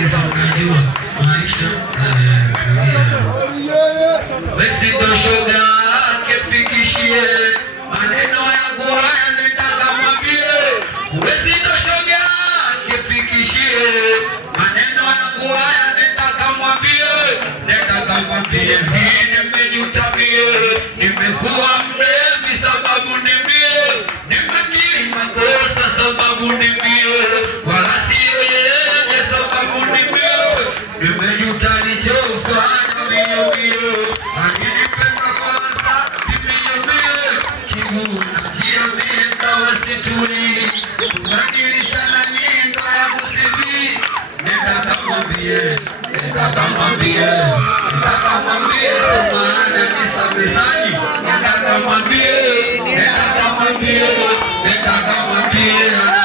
sisi tunajua maisha basi ndo shoga yake fikishie maneno yangu haya nitaka mwambie. Basi ndo shoga yake fikishie maneno yangu haya nitaka mwambie. Nitaka mwambie nimejutamie, nimekuwa mlevi sababu ni mie, nimekiri makosa sababu ni mie, wala siyo yeye sababu ni mie. Nimejuta nilichofanya mie, alinipenda kwanza mie, kibuna tia mie kawa situli, kubadilishana nyendo ya kusivi. Nitaka mwambie, nitaka mwambie, nitaka mwambie samahani nisamehani. Nitaka mwambie, nitaka mwambie, nitaka mwambie